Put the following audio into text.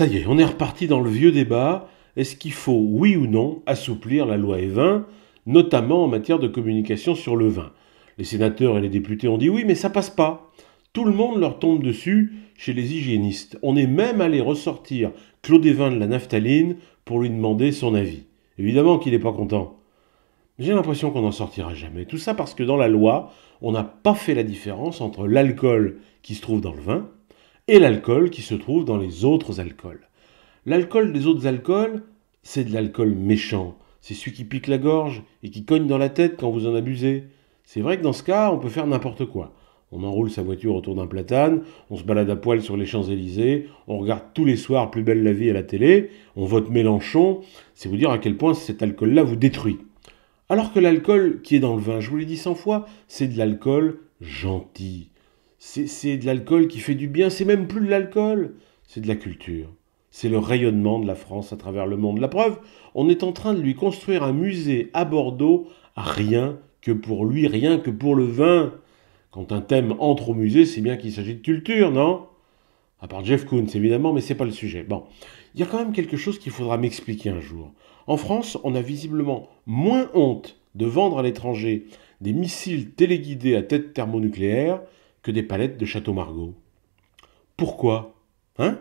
Ça y est, on est reparti dans le vieux débat. Est-ce qu'il faut, oui ou non, assouplir la loi Evin, notamment en matière de communication sur le vin? Les sénateurs et les députés ont dit oui, mais ça passe pas. Tout le monde leur tombe dessus chez les hygiénistes. On est même allé ressortir Claude Evin de la naphtaline pour lui demander son avis. Évidemment qu'il n'est pas content. J'ai l'impression qu'on n'en sortira jamais. Tout ça parce que dans la loi, on n'a pas fait la différence entre l'alcool qui se trouve dans le vin et l'alcool qui se trouve dans les autres alcools. L'alcool des autres alcools, c'est de l'alcool méchant. C'est celui qui pique la gorge et qui cogne dans la tête quand vous en abusez. C'est vrai que dans ce cas, on peut faire n'importe quoi. On enroule sa voiture autour d'un platane, on se balade à poil sur les Champs-Élysées, on regarde tous les soirs Plus belle la vie à la télé, on vote Mélenchon. C'est vous dire à quel point cet alcool-là vous détruit. Alors que l'alcool qui est dans le vin, je vous l'ai dit 100 fois, c'est de l'alcool gentil. C'est de l'alcool qui fait du bien, c'est même plus de l'alcool, c'est de la culture. C'est le rayonnement de la France à travers le monde. La preuve, on est en train de lui construire un musée à Bordeaux, rien que pour lui, rien que pour le vin. Quand un thème entre au musée, c'est bien qu'il s'agit de culture, non? À part Jeff Koons, évidemment, mais c'est pas le sujet. Bon, il y a quand même quelque chose qu'il faudra m'expliquer un jour. En France, on a visiblement moins honte de vendre à l'étranger des missiles téléguidés à tête thermonucléaire que des palettes de Château Margaux. Pourquoi? Hein?